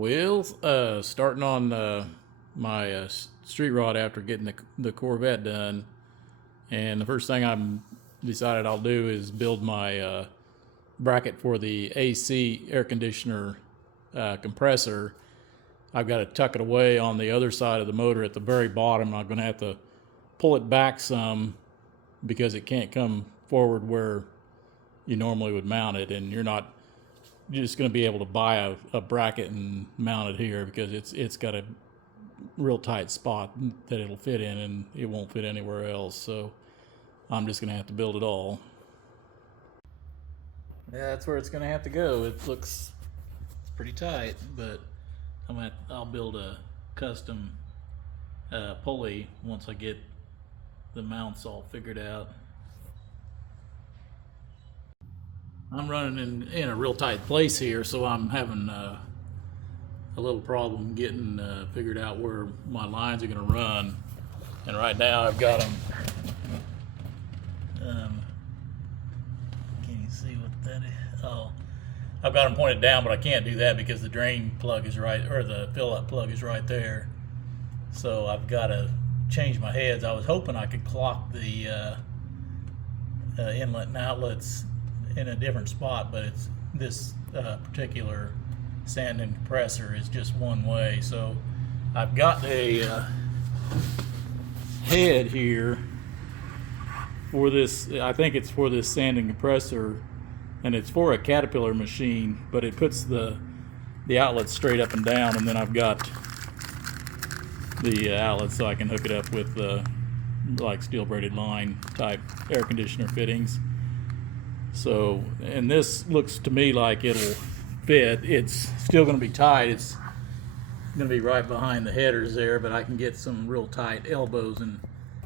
Well, starting on my street rod after getting the Corvette done, and the first thing I'm decided I'll do is build my bracket for the AC air conditioner compressor. I've got to tuck it away on the other side of the motor at the very bottom. I'm going to have to pull it back some because it can't come forward where you normally would mount it, and you're just going to be able to buy a bracket and mount it here because it's got a real tight spot that it'll fit in, and it won't fit anywhere else. So I'm just going to have to build it all. Yeah, that's where it's going to have to go. It's pretty tight, but I'll build a custom pulley once I get the mounts all figured out. I'm running in a real tight place here, so I'm having a little problem getting figured out where my lines are going to run. And right now I've got them. Can you see what that is? Oh, I've got them pointed down, but I can't do that because the drain plug is right, or the fill-up plug is right there. So I've got to change my heads. I was hoping I could clock the inlet and outlets in a different spot, but it's this particular sanding compressor is just one way. So I've got a head here for this. I think it's for this sanding compressor, and it's for a Caterpillar machine, but it puts the outlets straight up and down, and then I've got the outlets so I can hook it up with like steel braided line type air conditioner fittings. So, and this looks to me like it'll fit. It's still going to be tight. It's going to be right behind the headers there, but I can get some real tight elbows and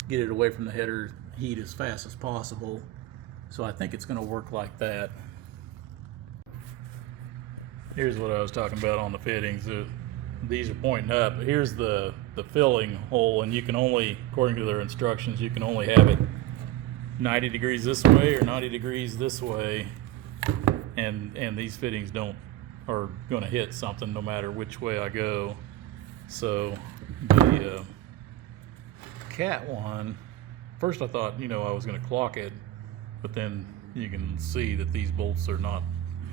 get it away from the header heat as fast as possible. So I think it's going to work like that. Here's what I was talking about on the fittings. These are pointing up. Here's the filling hole, and you can only, according to their instructions, you can only have it 90 degrees this way or 90 degrees this way, and these fittings are going to hit something no matter which way I go. So the cat one, first I thought I was going to clock it, but then you can see that these bolts are not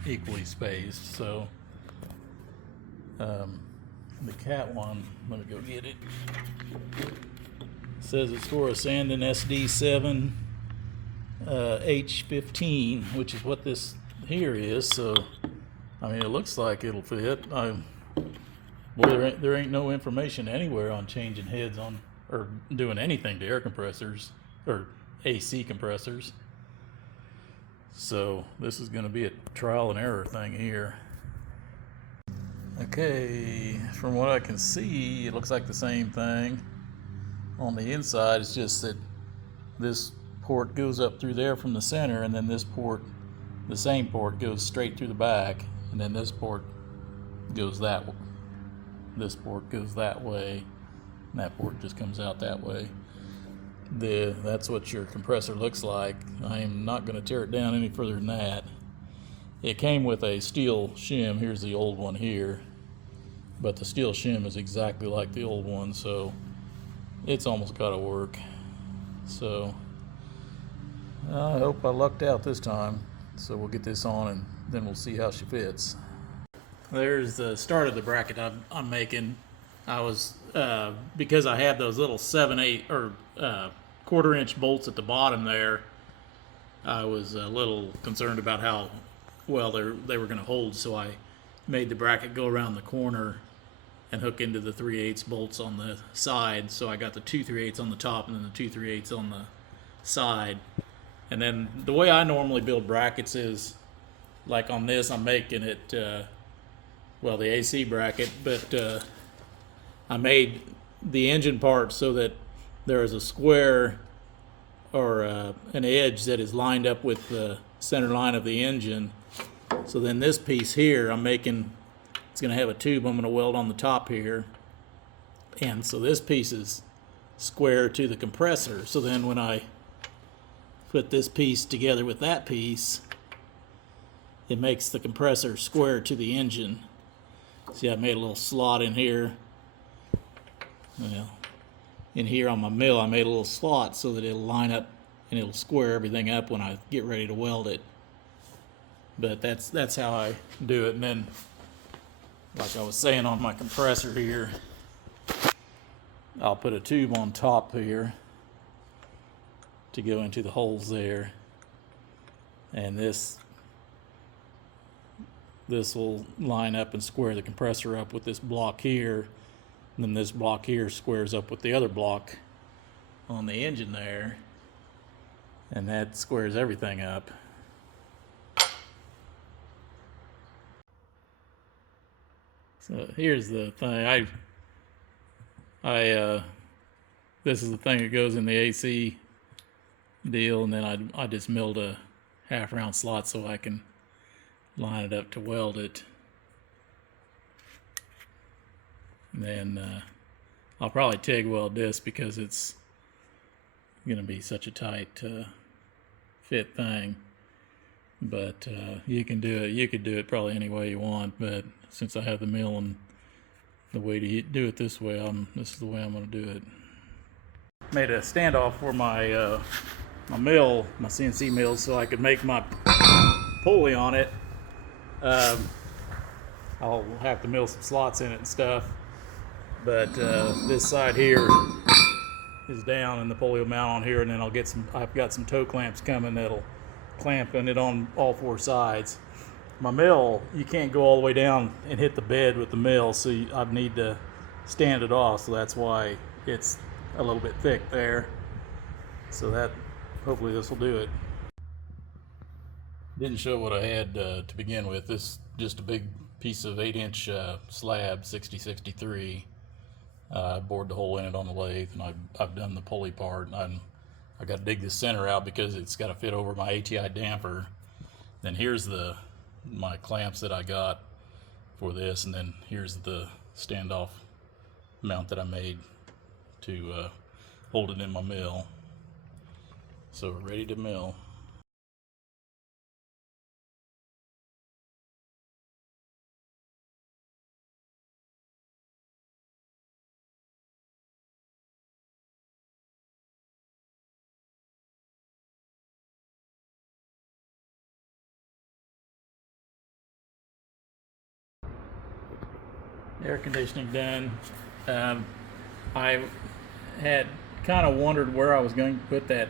equally spaced. So the cat one, let me go get it. It says it's for a Sandin SD7 H15, which is what this here is. So I mean, it looks like it'll fit. Boy, there ain't no information anywhere on changing heads on or doing anything to air compressors or AC compressors. So this is going to be a trial and error thing here. Okay, from what I can see, it looks like the same thing on the inside. It's just that this port goes up through there from the center, and then this port, the same port, goes straight through the back, and then this port goes that way. This port goes that way, and that port just comes out that way. That's what your compressor looks like. I am not going to tear it down any further than that. It came with a steel shim. Here's the old one here, but the steel shim is exactly like the old one, so it's almost got to work. So I hope I lucked out this time. So we'll get this on, and then we'll see how she fits. There's the start of the bracket I'm making. I was because I had those little 7/8 or quarter-inch bolts at the bottom there. I was a little concerned about how well they were going to hold, so I made the bracket go around the corner and hook into the 3/8 bolts on the side. So I got the 2 3/8 on the top and then the 2 3/8 on the side. And then the way I normally build brackets is, like on this, I'm making it, the AC bracket, but I made the engine part so that there is a square or an edge that is lined up with the center line of the engine. So then this piece here, I'm making, it's going to have a tube I'm going to weld on the top here. And so this piece is square to the compressor. So then when I put this piece together with that piece, it makes the compressor square to the engine. See, I made a little slot in here. Well, in here on my mill, I made a little slot so that it'll line up and it'll square everything up when I get ready to weld it. But that's how I do it. And then, like I was saying on my compressor here, I'll put a tube on top here to go into the holes there, and this will line up and square the compressor up with this block here, and then this block here squares up with the other block on the engine there, and that squares everything up. So here's the thing. This is the thing that goes in the AC deal, and then I just milled a half-round slot so I can line it up to weld it. And then I'll probably TIG weld this because it's going to be such a tight fit thing. But you can do it. You could do it probably any way you want, but since I have the mill and the way to do it this way, this is the way I'm going to do it. Made a standoff for my my mill, my CNC mill, so I could make my pulley on it. I'll have to mill some slots in it and stuff, but this side here is down, and the pulley will mount on here, and then I've got some toe clamps coming that'll clamp in it on all four sides. My mill, you can't go all the way down and hit the bed with the mill, so I need to stand it off, so that's why it's a little bit thick there. So that, hopefully this will do it. Didn't show what I had to begin with. This just a big piece of 8-inch slab, 60-63. I bored the hole in it on the lathe, and I've done the pulley part. I got to dig the center out because it's got to fit over my ATI damper. Then here's my clamps that I got for this, and then here's the standoff mount that I made to hold it in my mill. So we're ready to mill. Air conditioning done. I had kind of wondered where I was going to put that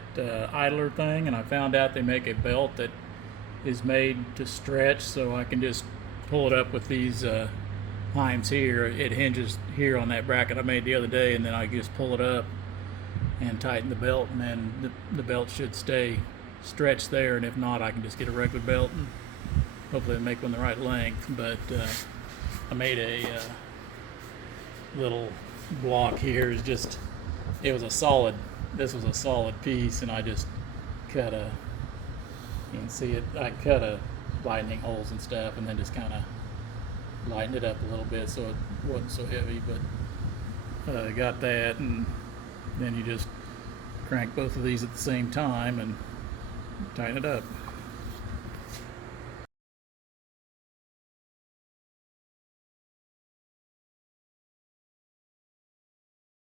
idler thing, and I found out they make a belt that is made to stretch, so I can just pull it up with these heims here. It hinges here on that bracket I made the other day, and then I just pull it up and tighten the belt, and then the belt should stay stretched there, and if not, I can just get a regular belt and hopefully make one the right length. But I made a little block here. This was a solid piece, and I just cut you can see it, I cut lightning holes and stuff, and then just kind of lightened it up a little bit so it wasn't so heavy. But I got that, and then you just crank both of these at the same time and tighten it up.